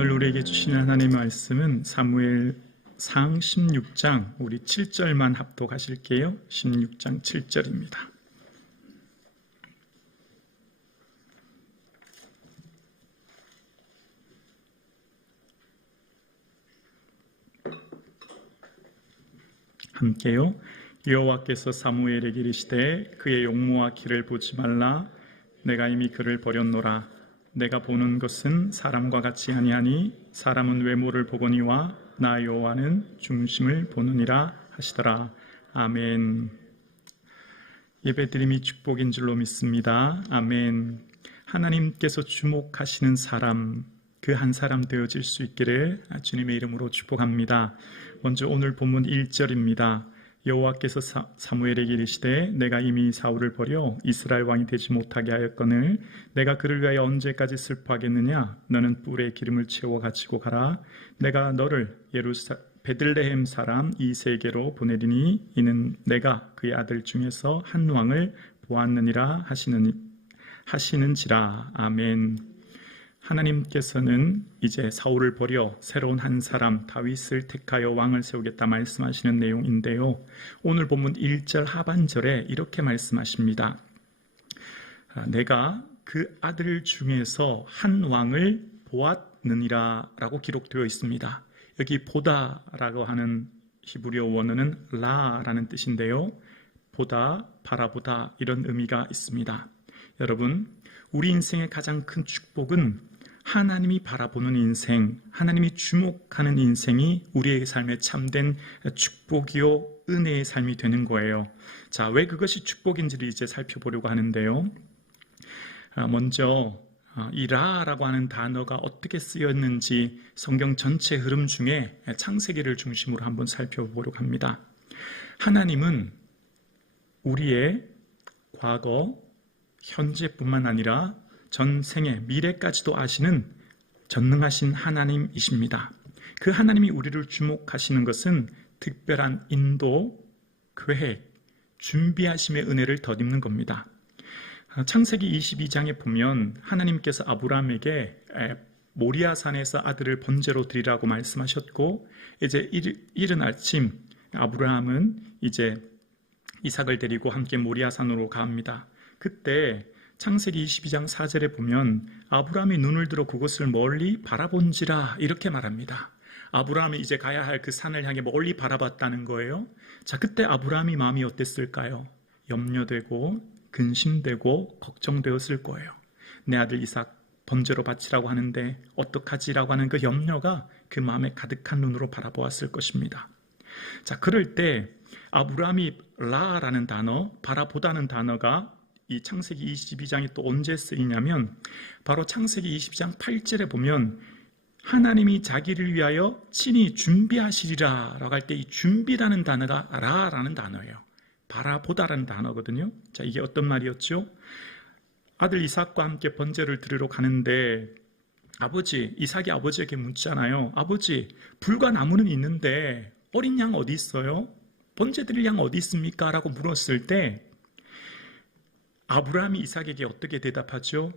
오늘 우리에게 주신 하나님의 말씀은 사무엘상 16장 우리 7절만 합독하실게요. 16장 7절입니다. 함께요. 여호와께서 사무엘에게 이르시되 그의 용모와 키를 보지 말라. 내가 이미 그를 버렸노라. 내가 보는 것은 사람과 같이 아니하니 사람은 외모를 보거니와 나 여호와는 중심을 보느니라 하시더라. 아멘. 예배드림이 축복인 줄로 믿습니다. 아멘. 하나님께서 주목하시는 사람, 그 한 사람 되어질 수 있기를 주님의 이름으로 축복합니다. 먼저 오늘 본문 1절입니다. 여호와께서 사무엘에게 이르시되 내가 이미 사울을 버려 이스라엘 왕이 되지 못하게 하였거늘 내가 그를 위하여 언제까지 슬퍼하겠느냐. 너는 뿔에 기름을 채워 가지고 가라. 내가 너를 베들레헴 사람 이새에게로 보내리니 이는 내가 그의 아들 중에서 한 왕을 보았느니라 하시는지라. 아멘. 하나님께서는 이제 사울을 버려 새로운 한 사람 다윗을 택하여 왕을 세우겠다 말씀하시는 내용인데요. 오늘 본문 1절 하반절에 이렇게 말씀하십니다. 내가 그 아들 중에서 한 왕을 보았느니라 라고 기록되어 있습니다. 여기 보다라고 하는 히브리어 원어는 라라는 뜻인데요. 보다, 바라보다 이런 의미가 있습니다. 여러분, 우리 인생의 가장 큰 축복은 하나님이 바라보는 인생, 하나님이 주목하는 인생이 우리의 삶에 참된 축복이요 은혜의 삶이 되는 거예요. 자, 왜 그것이 축복인지를 이제 살펴보려고 하는데요. 먼저 이 라라고 하는 단어가 어떻게 쓰였는지 성경 전체 흐름 중에 창세기를 중심으로 한번 살펴보려고 합니다. 하나님은 우리의 과거, 현재뿐만 아니라 전생의 미래까지도 아시는 전능하신 하나님이십니다. 그 하나님이 우리를 주목하시는 것은 특별한 인도, 계획, 준비하심의 은혜를 덧입는 겁니다. 창세기 22장에 보면 하나님께서 아브라함에게 모리아산에서 아들을 번제로 드리라고 말씀하셨고 이제 이른 아침 아브라함은 이제 이삭을 데리고 함께 모리아산으로 갑니다. 그때 창세기 22장 4절에 보면 아브라함이 눈을 들어 그곳을 멀리 바라본지라 이렇게 말합니다. 아브라함이 이제 가야 할 그 산을 향해 멀리 바라봤다는 거예요. 자, 그때 아브라함이 마음이 어땠을까요? 염려되고 근심되고 걱정되었을 거예요. 내 아들 이삭 번제로 바치라고 하는데 어떡하지라고 하는 그 염려가 그 마음에 가득한 눈으로 바라보았을 것입니다. 자, 그럴 때 아브라함이 라라는 단어, 바라보다는 단어가 이 창세기 22장이 또 언제 쓰이냐면 바로 창세기 22장 8절에 보면 하나님이 자기를 위하여 친히 준비하시리라 라고 할 때 이 준비라는 단어가 라라는 단어예요. 바라보다라는 단어거든요. 자, 이게 어떤 말이었죠? 아들 이삭과 함께 번제를 드리러 가는데 이삭이 아버지에게 묻잖아요. 아버지, 불과 나무는 있는데 어린 양 어디 있어요? 번제 드릴 양 어디 있습니까? 라고 물었을 때 아브라함이 이삭에게 어떻게 대답하죠?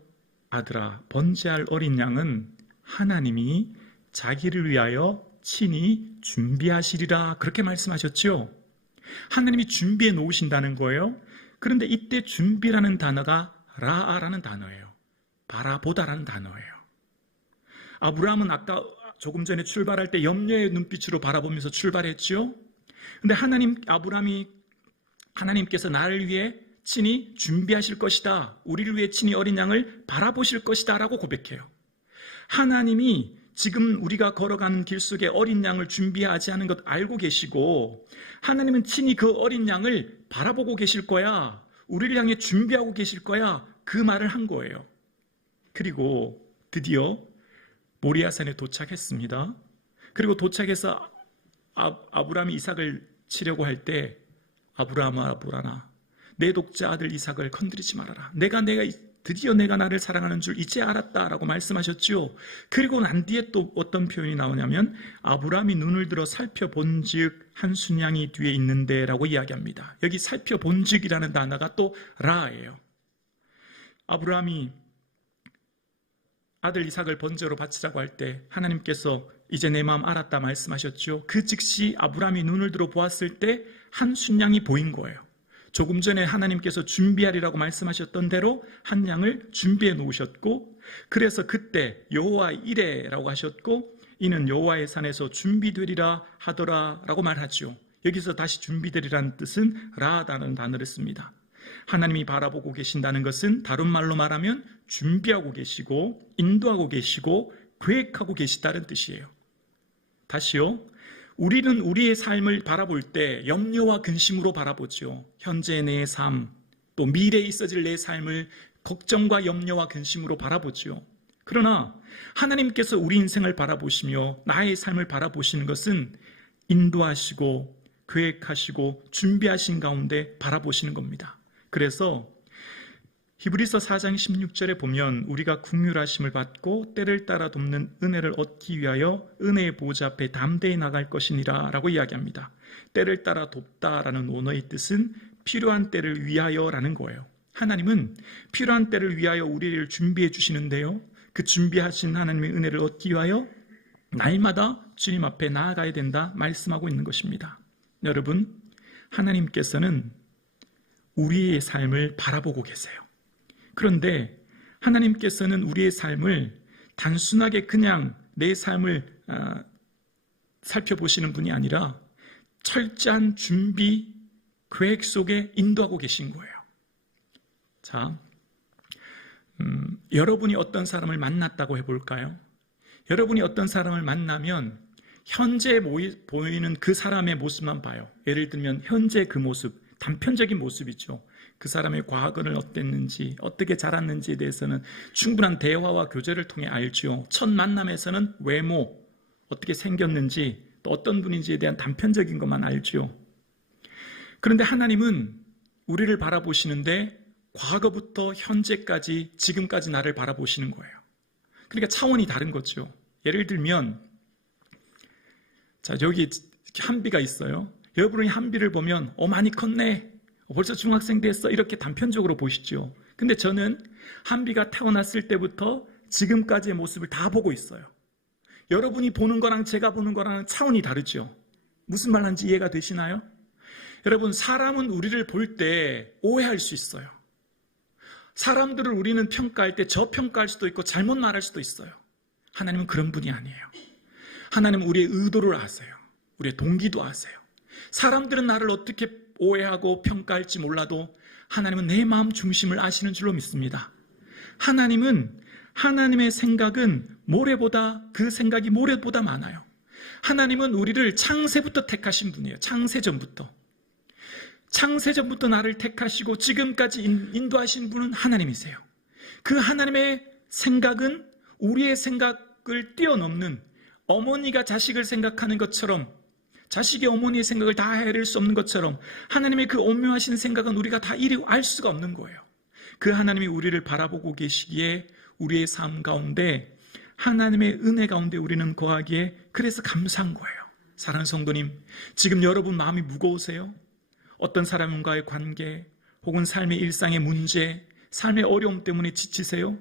아들아, 번제할 어린 양은 하나님이 자기를 위하여 친히 준비하시리라 그렇게 말씀하셨죠. 하나님이 준비해 놓으신다는 거예요. 그런데 이때 준비라는 단어가 라라는 단어예요. 바라보다라는 단어예요. 아브라함은 아까 조금 전에 출발할 때 염려의 눈빛으로 바라보면서 출발했죠. 근데 하나님께서 나를 위해 친히 준비하실 것이다. 우리를 위해 친히 어린 양을 바라보실 것이다 라고 고백해요. 하나님이 지금 우리가 걸어가는 길 속에 어린 양을 준비하지 않은 것 알고 계시고 하나님은 친히 그 어린 양을 바라보고 계실 거야. 우리를 향해 준비하고 계실 거야. 그 말을 한 거예요. 그리고 드디어 모리아산에 도착했습니다. 그리고 도착해서 아브라함이 이삭을 치려고 할 때 아브라함아 내 독자 아들 이삭을 건드리지 말아라. 드디어 내가 나를 사랑하는 줄 이제 알았다라고 말씀하셨죠. 그리고 난 뒤에 또 어떤 표현이 나오냐면 아브라함이 눈을 들어 살펴본즉 한 순양이 뒤에 있는데 라고 이야기합니다. 여기 살펴본즉이라는 단어가 또 라예요. 아브라함이 아들 이삭을 번제로 바치자고 할 때 하나님께서 이제 내 마음 알았다 말씀하셨죠. 그 즉시 아브라함이 눈을 들어 보았을 때 한 순양이 보인 거예요. 조금 전에 하나님께서 준비하리라고 말씀하셨던 대로 한 양을 준비해 놓으셨고, 그래서 그때 여호와 이레라고 하셨고, 이는 여호와의 산에서 준비되리라 하더라 라고 말하죠. 여기서 다시 준비되리라는 뜻은 라다는 단어를 씁니다. 하나님이 바라보고 계신다는 것은 다른 말로 말하면 준비하고 계시고 인도하고 계시고 계획하고 계시다는 뜻이에요. 다시요. 우리는 우리의 삶을 바라볼 때 염려와 근심으로 바라보죠. 현재 내 삶, 또 미래에 있어질 내 삶을 걱정과 염려와 근심으로 바라보죠. 그러나 하나님께서 우리 인생을 바라보시며 나의 삶을 바라보시는 것은 인도하시고 계획하시고 준비하신 가운데 바라보시는 겁니다. 그래서 히브리서 4장 16절에 보면 우리가 긍휼하심을 받고 때를 따라 돕는 은혜를 얻기 위하여 은혜의 보좌 앞에 담대히 나갈 것이니라 라고 이야기합니다. 때를 따라 돕다라는 원어의 뜻은 필요한 때를 위하여라는 거예요. 하나님은 필요한 때를 위하여 우리를 준비해 주시는데요. 그 준비하신 하나님의 은혜를 얻기 위하여 날마다 주님 앞에 나아가야 된다 말씀하고 있는 것입니다. 여러분, 하나님께서는 우리의 삶을 바라보고 계세요. 그런데 하나님께서는 우리의 삶을 단순하게 그냥 내 삶을 살펴보시는 분이 아니라 철저한 준비, 계획 속에 인도하고 계신 거예요. 자, 여러분이 어떤 사람을 만났다고 해볼까요? 여러분이 어떤 사람을 만나면 현재 보이는 그 사람의 모습만 봐요. 예를 들면 현재 그 모습, 단편적인 모습이죠. 그 사람의 과거는 어땠는지, 어떻게 자랐는지에 대해서는 충분한 대화와 교제를 통해 알죠. 첫 만남에서는 외모, 어떻게 생겼는지, 또 어떤 분인지에 대한 단편적인 것만 알죠. 그런데 하나님은 우리를 바라보시는데 과거부터 현재까지, 지금까지 나를 바라보시는 거예요. 그러니까 차원이 다른 거죠. 예를 들면, 자, 여기 한비가 있어요. 여러분이 한비를 보면 많이 컸네, 벌써 중학생 됐어, 이렇게 단편적으로 보시죠. 근데 저는 한비가 태어났을 때부터 지금까지의 모습을 다 보고 있어요. 여러분이 보는 거랑 제가 보는 거랑 차원이 다르죠. 무슨 말 하는지 이해가 되시나요? 여러분, 사람은 우리를 볼 때 오해할 수 있어요. 사람들을 우리는 평가할 때 저평가할 수도 있고 잘못 말할 수도 있어요. 하나님은 그런 분이 아니에요. 하나님은 우리의 의도를 아세요. 우리의 동기도 아세요. 사람들은 나를 어떻게 오해하고 평가할지 몰라도 하나님은 내 마음 중심을 아시는 줄로 믿습니다. 하나님의 생각은 모래보다, 그 생각이 모래보다 많아요. 하나님은 우리를 창세부터 택하신 분이에요. 창세전부터 나를 택하시고 지금까지 인도하신 분은 하나님이세요. 그 하나님의 생각은 우리의 생각을 뛰어넘는, 어머니가 자식을 생각하는 것처럼, 자식이 어머니의 생각을 다 헤아릴 수 없는 것처럼 하나님의 그 오묘하신 생각은 우리가 다 이리 알 수가 없는 거예요. 그 하나님이 우리를 바라보고 계시기에 우리의 삶 가운데 하나님의 은혜 가운데 우리는 거하기에 그래서 감사한 거예요. 사랑하는 성도님, 지금 여러분 마음이 무거우세요? 어떤 사람과의 관계 혹은 삶의 일상의 문제, 삶의 어려움 때문에 지치세요?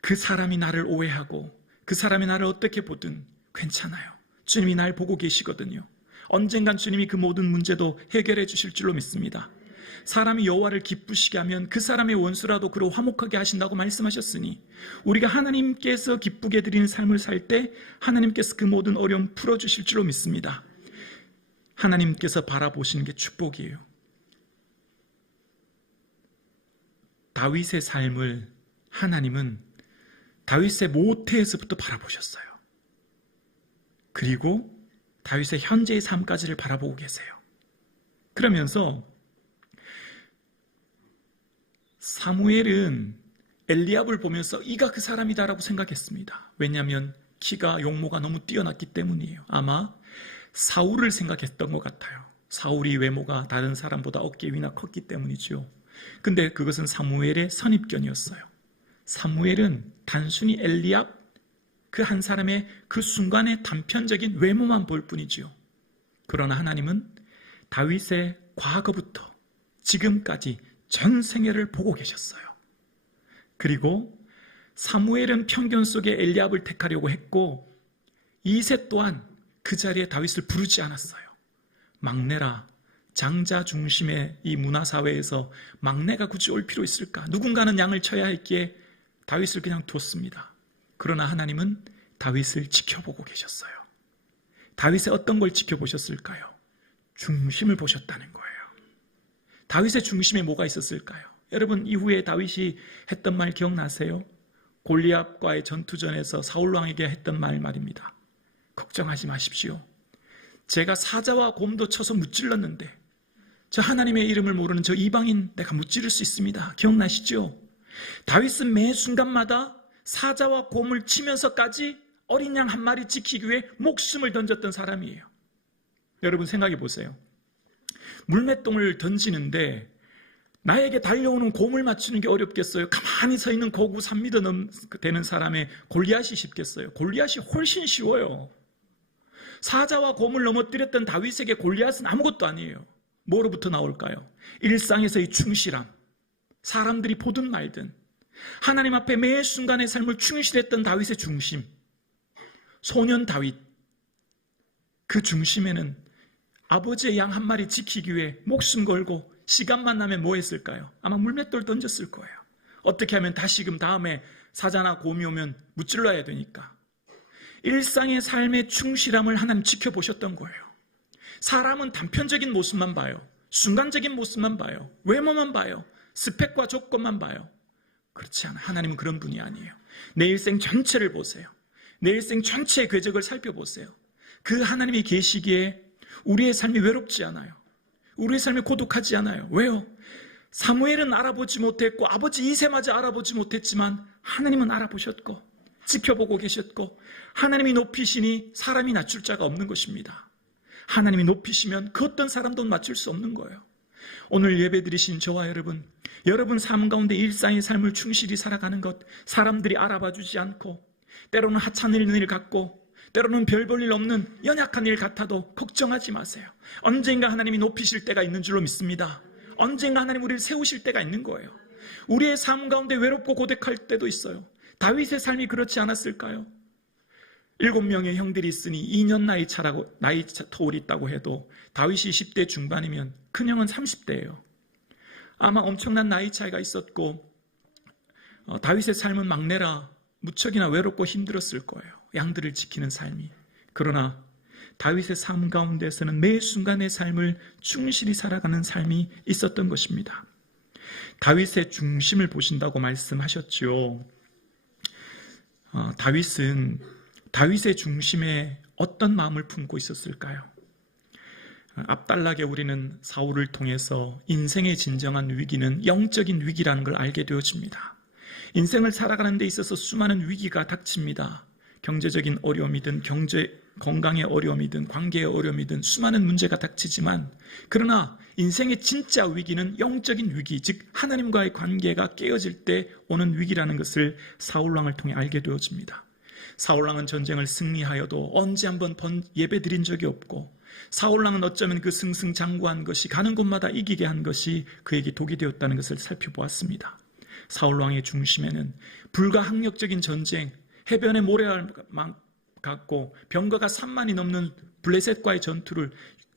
그 사람이 나를 오해하고 그 사람이 나를 어떻게 보든 괜찮아요. 주님이 날 보고 계시거든요. 언젠간 주님이 그 모든 문제도 해결해 주실 줄로 믿습니다. 사람이 여호와를 기쁘시게 하면 그 사람의 원수라도 그를 화목하게 하신다고 말씀하셨으니 우리가 하나님께서 기쁘게 드리는 삶을 살 때 하나님께서 그 모든 어려움 풀어주실 줄로 믿습니다. 하나님께서 바라보시는 게 축복이에요. 다윗의 삶을 하나님은 다윗의 모태에서부터 바라보셨어요. 그리고 다윗의 현재의 삶까지를 바라보고 계세요. 그러면서 사무엘은 엘리압을 보면서 이가 그 사람이다라고 생각했습니다. 왜냐하면 키가, 용모가 너무 뛰어났기 때문이에요. 아마 사울을 생각했던 것 같아요. 사울이 외모가 다른 사람보다 어깨 위나 컸기 때문이죠. 근데 그것은 사무엘의 선입견이었어요. 사무엘은 단순히 엘리압 그 한 사람의 그 순간의 단편적인 외모만 볼 뿐이지요. 그러나 하나님은 다윗의 과거부터 지금까지 전 생애를 보고 계셨어요. 그리고 사무엘은 편견 속에 엘리압을 택하려고 했고 이새 또한 그 자리에 다윗을 부르지 않았어요. 막내라, 장자 중심의 이 문화사회에서 막내가 굳이 올 필요 있을까? 누군가는 양을 쳐야 했기에 다윗을 그냥 뒀습니다. 그러나 하나님은 다윗을 지켜보고 계셨어요. 다윗의 어떤 걸 지켜보셨을까요? 중심을 보셨다는 거예요. 다윗의 중심에 뭐가 있었을까요? 여러분, 이후에 다윗이 했던 말 기억나세요? 골리앗과의 전투전에서 사울왕에게 했던 말입니다. 걱정하지 마십시오. 제가 사자와 곰도 쳐서 무찔렀는데 저 하나님의 이름을 모르는 저 이방인 내가 무찌를 수 있습니다. 기억나시죠? 다윗은 매 순간마다 사자와 곰을 치면서까지 어린 양 한 마리 지키기 위해 목숨을 던졌던 사람이에요. 여러분 생각해 보세요. 물맷동을 던지는데 나에게 달려오는 곰을 맞추는 게 어렵겠어요? 가만히 서 있는 고구 3m 되는 사람의 골리앗이 쉽겠어요? 골리앗이 훨씬 쉬워요. 사자와 곰을 넘어뜨렸던 다윗에게 골리앗은 아무것도 아니에요. 뭐로부터 나올까요? 일상에서의 충실함, 사람들이 보든 말든 하나님 앞에 매 순간의 삶을 충실했던 다윗의 중심, 소년 다윗, 그 중심에는 아버지의 양 한 마리 지키기 위해 목숨 걸고 시간만 나면 뭐 했을까요? 아마 물맷돌 던졌을 거예요. 어떻게 하면 다시금 다음에 사자나 곰이 오면 무찔러야 되니까. 일상의 삶의 충실함을 하나님 지켜보셨던 거예요. 사람은 단편적인 모습만 봐요. 순간적인 모습만 봐요. 외모만 봐요. 스펙과 조건만 봐요. 그렇지 않아요. 하나님은 그런 분이 아니에요. 내 일생 전체를 보세요. 내 일생 전체의 궤적을 살펴보세요. 그 하나님이 계시기에 우리의 삶이 외롭지 않아요. 우리의 삶이 고독하지 않아요. 왜요? 사무엘은 알아보지 못했고 아버지 이새마저 알아보지 못했지만 하나님은 알아보셨고 지켜보고 계셨고 하나님이 높이시니 사람이 낮출 자가 없는 것입니다. 하나님이 높이시면 그 어떤 사람도 맞출 수 없는 거예요. 오늘 예배드리신 저와 여러분 삶 가운데 일상의 삶을 충실히 살아가는 것, 사람들이 알아봐주지 않고 때로는 하찮은 일 같고 때로는 별 볼 일 없는 연약한 일 같아도 걱정하지 마세요. 언젠가 하나님이 높이실 때가 있는 줄로 믿습니다. 언젠가 하나님 우리를 세우실 때가 있는 거예요. 우리의 삶 가운데 외롭고 고독할 때도 있어요. 다윗의 삶이 그렇지 않았을까요? 7명의 형들이 있으니 2년 나이 터울이 있다고 해도 다윗이 10대 중반이면 큰형은 30대예요. 아마 엄청난 나이 차이가 있었고 다윗의 삶은 막내라 무척이나 외롭고 힘들었을 거예요. 양들을 지키는 삶이. 그러나 다윗의 삶 가운데서는 매 순간의 삶을 충실히 살아가는 삶이 있었던 것입니다. 다윗의 중심을 보신다고 말씀하셨죠. 다윗은 다윗의 중심에 어떤 마음을 품고 있었을까요? 앞달락에 우리는 사울을 통해서 인생의 진정한 위기는 영적인 위기라는 걸 알게 되어집니다. 인생을 살아가는 데 있어서 수많은 위기가 닥칩니다. 경제적인 어려움이든 건강의 어려움이든 관계의 어려움이든 수많은 문제가 닥치지만 그러나 인생의 진짜 위기는 영적인 위기, 즉 하나님과의 관계가 깨어질 때 오는 위기라는 것을 사울왕을 통해 알게 되어집니다. 사울왕은 전쟁을 승리하여도 언제 한번 예배 드린 적이 없고 사울왕은 어쩌면 그 승승장구한 것이 가는 곳마다 이기게 한 것이 그에게 독이 되었다는 것을 살펴보았습니다. 사울왕의 중심에는 불가항력적인 전쟁, 해변에 모래알 갖고 병거가 3만이 넘는 블레셋과의 전투를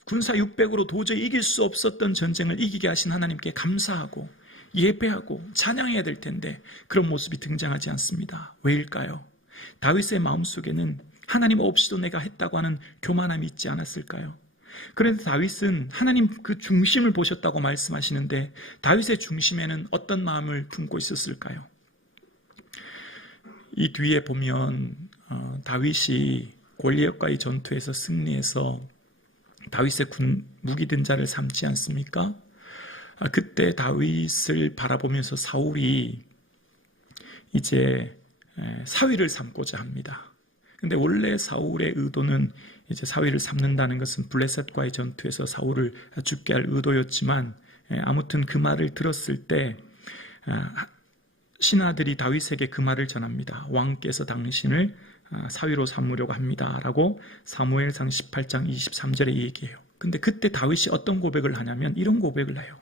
군사 600으로 도저히 이길 수 없었던 전쟁을 이기게 하신 하나님께 감사하고 예배하고 찬양해야 될 텐데 그런 모습이 등장하지 않습니다. 왜일까요? 다윗의 마음속에는 하나님 없이도 내가 했다고 하는 교만함이 있지 않았을까요? 그런데 다윗은 하나님 그 중심을 보셨다고 말씀하시는데 다윗의 중심에는 어떤 마음을 품고 있었을까요? 이 뒤에 보면 다윗이 골리앗과의 전투에서 승리해서 다윗의 무기든 자를 삼지 않습니까? 그때 다윗을 바라보면서 사울이 이제 사위를 삼고자 합니다. 근데 원래 사울의 의도는 이제 사위를 삼는다는 것은 블레셋과의 전투에서 사울을 죽게 할 의도였지만 아무튼 그 말을 들었을 때 신하들이 다윗에게 그 말을 전합니다. 왕께서 당신을 사위로 삼으려고 합니다 라고 사무엘상 18장 23절에 얘기해요. 근데 그때 다윗이 어떤 고백을 하냐면 이런 고백을 해요.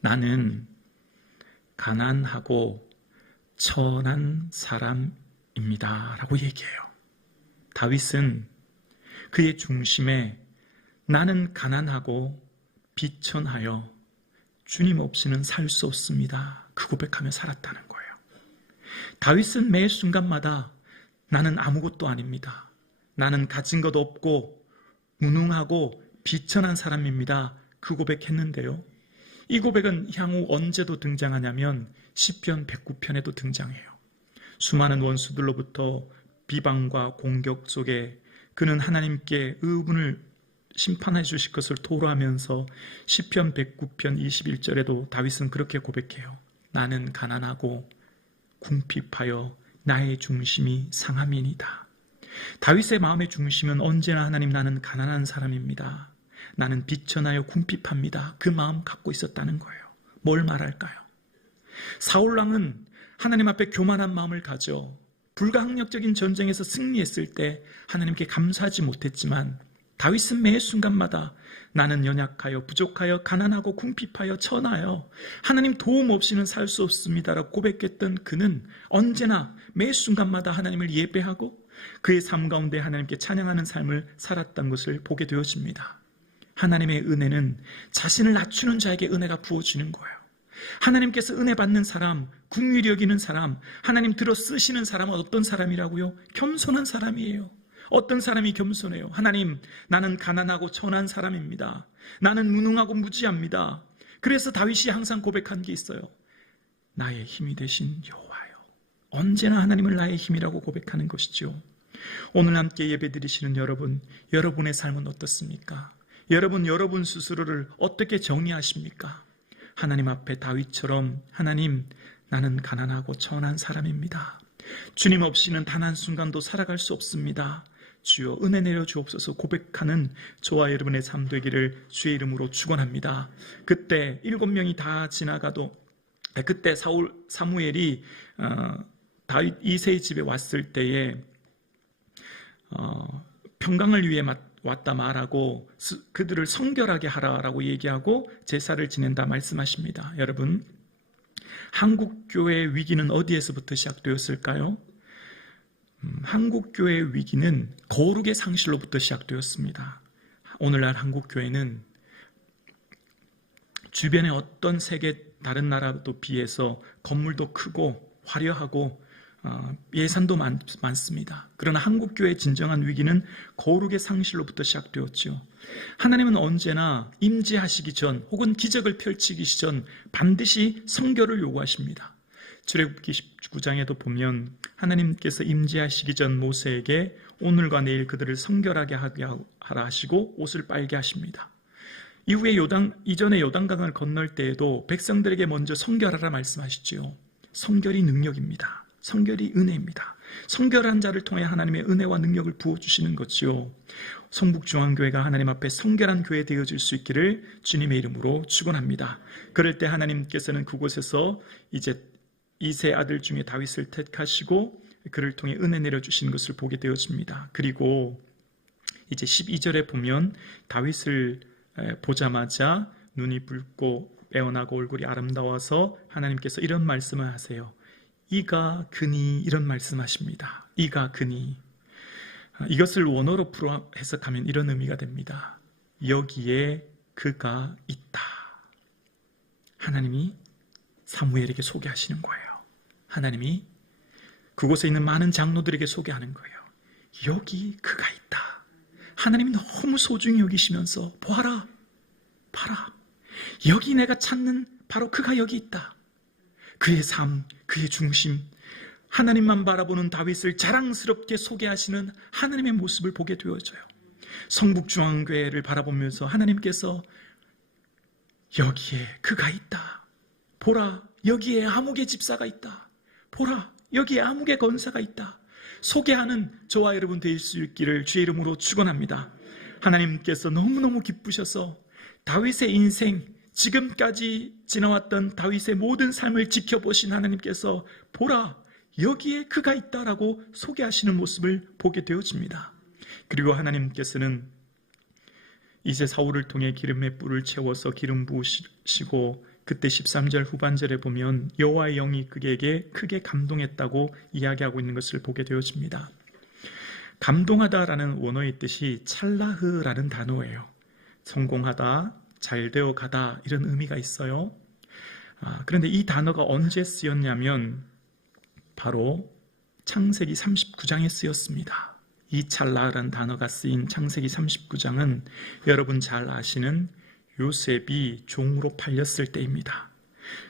나는 가난하고 천한 사람입니다 라고 얘기해요. 다윗은 그의 중심에 나는 가난하고 비천하여 주님 없이는 살 수 없습니다, 그 고백하며 살았다는 거예요. 다윗은 매 순간마다 나는 아무것도 아닙니다, 나는 가진 것 없고 무능하고 비천한 사람입니다, 그 고백했는데요. 이 고백은 향후 언제도 등장하냐면 시편 109편에도 등장해요. 수많은 원수들로부터 비방과 공격 속에 그는 하나님께 의문을 심판해 주실 것을 토로하면서 시편 109편 21절에도 다윗은 그렇게 고백해요. 나는 가난하고 궁핍하여 나의 중심이 상함이니이다. 다윗의 마음의 중심은 언제나 하나님, 나는 가난한 사람입니다, 나는 비천하여 궁핍합니다, 그 마음 갖고 있었다는 거예요. 뭘 말할까요? 사울왕은 하나님 앞에 교만한 마음을 가져 불가항력적인 전쟁에서 승리했을 때 하나님께 감사하지 못했지만, 다윗은 매 순간마다 나는 연약하여 부족하여 가난하고 궁핍하여 천하여 하나님 도움 없이는 살 수 없습니다라고 고백했던 그는 언제나 매 순간마다 하나님을 예배하고 그의 삶 가운데 하나님께 찬양하는 삶을 살았던 것을 보게 되어집니다. 하나님의 은혜는 자신을 낮추는 자에게 은혜가 부어지는 거예요. 하나님께서 은혜 받는 사람, 긍휼히 여기는 사람, 하나님 들어 쓰시는 사람은 어떤 사람이라고요? 겸손한 사람이에요. 어떤 사람이 겸손해요? 하나님, 나는 가난하고 천한 사람입니다, 나는 무능하고 무지합니다. 그래서 다윗이 항상 고백한 게 있어요. 나의 힘이 되신 여호와요. 언제나 하나님을 나의 힘이라고 고백하는 것이죠. 오늘 함께 예배드리시는 여러분, 여러분의 삶은 어떻습니까? 여러분 스스로를 어떻게 정의하십니까? 하나님 앞에 다윗처럼, 하나님, 나는 가난하고 천한 사람입니다, 주님 없이는 단 한순간도 살아갈 수 없습니다, 주여 은혜 내려 주옵소서 고백하는 저와 여러분의 삶 되기를 주의 이름으로 축원합니다. 그때 7명이 다 지나가도, 그때 사무엘이 다윗 이새의 집에 왔을 때에 평강을 위해 왔다 말하고 그들을 성결하게 하라라고 얘기하고 제사를 지낸다 말씀하십니다. 여러분, 한국교회의 위기는 어디에서부터 시작되었을까요? 한국교회의 위기는 거룩의 상실로부터 시작되었습니다. 오늘날 한국교회는 주변의 어떤 세계 다른 나라도 비해서 건물도 크고 화려하고 예산도 많습니다. 그러나 한국교회의 진정한 위기는 거룩의 상실로부터 시작되었죠. 하나님은 언제나 임재하시기 전 혹은 기적을 펼치기 전 반드시 성결을 요구하십니다. 출애굽기 19장에도 보면 하나님께서 임재하시기 전 모세에게 오늘과 내일 그들을 성결하게 하라 하시고 옷을 빨게 하십니다. 이후에 이전에 요단강을 건널 때에도 백성들에게 먼저 성결하라 말씀하시지요. 성결이 능력입니다. 성결이 은혜입니다. 성결한 자를 통해 하나님의 은혜와 능력을 부어주시는 것이요, 성북중앙교회가 하나님 앞에 성결한 교회 되어질 수 있기를 주님의 이름으로 축원합니다. 그럴 때 하나님께서는 그곳에서 이제 이세 아들 중에 다윗을 택하시고 그를 통해 은혜 내려주시는 것을 보게 되어집니다. 그리고 이제 12절에 보면 다윗을 보자마자 눈이 붉고 빼어나고 얼굴이 아름다워서 하나님께서 이런 말씀을 하세요. 이가 그니, 이런 말씀하십니다. 이가 그니. 이것을 원어로 풀어 해석하면 이런 의미가 됩니다. 여기에 그가 있다. 하나님이 사무엘에게 소개하시는 거예요. 하나님이 그곳에 있는 많은 장로들에게 소개하는 거예요. 여기 그가 있다. 하나님이 너무 소중히 여기시면서 보아라, 봐라, 여기 내가 찾는 바로 그가 여기 있다. 그의 삶, 그의 중심, 하나님만 바라보는 다윗을 자랑스럽게 소개하시는 하나님의 모습을 보게 되어져요. 성북중앙교회를 바라보면서 하나님께서 여기에 그가 있다. 보라, 여기에 아무개 집사가 있다. 보라, 여기에 아무개 권사가 있다. 소개하는 저와 여러분 될 수 있기를 주의 이름으로 축원합니다. 하나님께서 너무너무 기쁘셔서 다윗의 인생, 지금까지 지나왔던 다윗의 모든 삶을 지켜보신 하나님께서 보라, 여기에 그가 있다라고 소개하시는 모습을 보게 되어집니다. 그리고 하나님께서는 이제 사울을 통해 기름의 뿔을 채워서 기름 부으시고 그때 13절 후반절에 보면 여호와의 영이 그에게 크게 감동했다고 이야기하고 있는 것을 보게 되어집니다. 감동하다라는 원어의 뜻이 찰라흐라는 단어예요. 성공하다, 잘되어 가다 이런 의미가 있어요. 그런데 이 단어가 언제 쓰였냐면 바로 창세기 39장에 쓰였습니다. 이 찰라라는 단어가 쓰인 창세기 39장은 여러분 잘 아시는 요셉이 종으로 팔렸을 때입니다.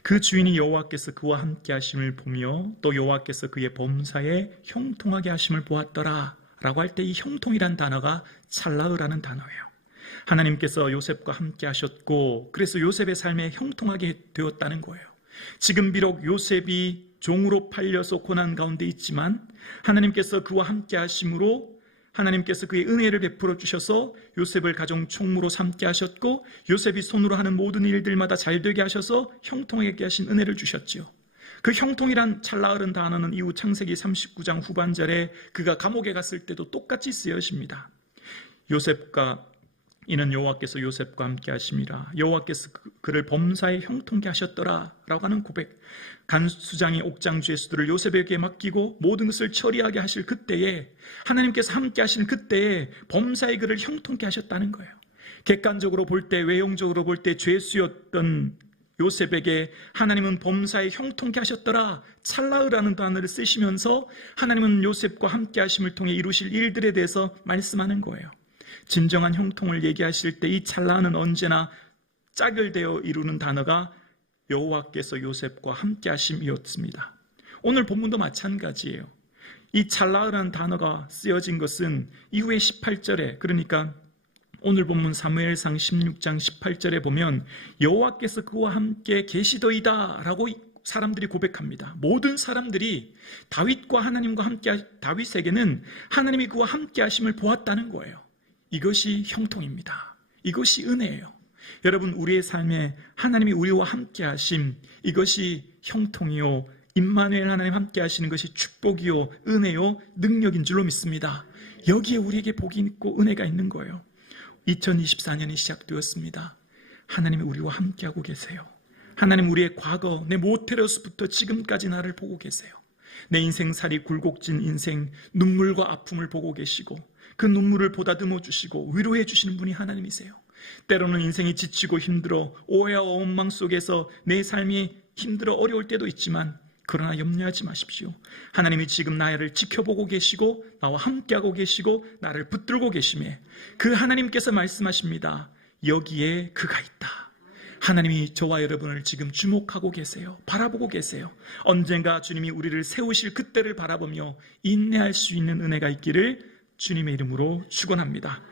그 주인이 여호와께서 그와 함께 하심을 보며 또 여호와께서 그의 범사에 형통하게 하심을 보았더라 라고 할 때 이 형통이란 단어가 찰라흐라는 단어예요. 하나님께서 요셉과 함께 하셨고 그래서 요셉의 삶에 형통하게 되었다는 거예요. 지금 비록 요셉이 종으로 팔려서 고난 가운데 있지만 하나님께서 그와 함께 하심으로 하나님께서 그의 은혜를 베풀어 주셔서 요셉을 가정 총무로 삼게 하셨고 요셉이 손으로 하는 모든 일들마다 잘되게 하셔서 형통하게 하신 은혜를 주셨지요. 그 형통이란 찰라흐라는 단어는 이후 창세기 39장 후반절에 그가 감옥에 갔을 때도 똑같이 쓰여집니다. 이는 여호와께서 요셉과 함께 하심이라 여호와께서 그를 범사에 형통케 하셨더라 라고 하는 고백. 간수장이 옥장 죄수들을 요셉에게 맡기고 모든 것을 처리하게 하실 그때에 하나님께서 함께 하시는 그때에 범사에 그를 형통케 하셨다는 거예요. 객관적으로 볼 때, 외형적으로 볼 때 죄수였던 요셉에게 하나님은 범사에 형통케 하셨더라 찰라흐라는 단어를 쓰시면서 하나님은 요셉과 함께 하심을 통해 이루실 일들에 대해서 말씀하는 거예요. 진정한 형통을 얘기하실 때 이 찰라는 언제나 짝을 대어 이루는 단어가 여호와께서 요셉과 함께 하심이었습니다. 오늘 본문도 마찬가지예요. 이 찰라라는 단어가 쓰여진 것은 이후에 18절에 그러니까 오늘 본문 사무엘상 16장 18절에 보면 여호와께서 그와 함께 계시더이다 라고 사람들이 고백합니다. 모든 사람들이 다윗과 하나님과 함께 다윗에게는 하나님이 그와 함께 하심을 보았다는 거예요. 이것이 형통입니다. 이것이 은혜예요. 여러분 우리의 삶에 하나님이 우리와 함께 하심 이것이 형통이요 임마누엘 하나님 함께 하시는 것이 축복이요 은혜요 능력인 줄로 믿습니다. 여기에 우리에게 복이 있고 은혜가 있는 거예요. 2024년이 시작되었습니다. 하나님이 우리와 함께하고 계세요. 하나님 우리의 과거 내 모태로서부터 지금까지 나를 보고 계세요. 내 인생살이 굴곡진 인생 눈물과 아픔을 보고 계시고 그 눈물을 보다듬어 주시고 위로해 주시는 분이 하나님이세요. 때로는 인생이 지치고 힘들어 오해와 원망 속에서 내 삶이 힘들어 어려울 때도 있지만 그러나 염려하지 마십시오. 하나님이 지금 나를 지켜보고 계시고 나와 함께하고 계시고 나를 붙들고 계시매 그 하나님께서 말씀하십니다. 여기에 그가 있다. 하나님이 저와 여러분을 지금 주목하고 계세요. 바라보고 계세요. 언젠가 주님이 우리를 세우실 그때를 바라보며 인내할 수 있는 은혜가 있기를 주님의 이름으로 축원합니다.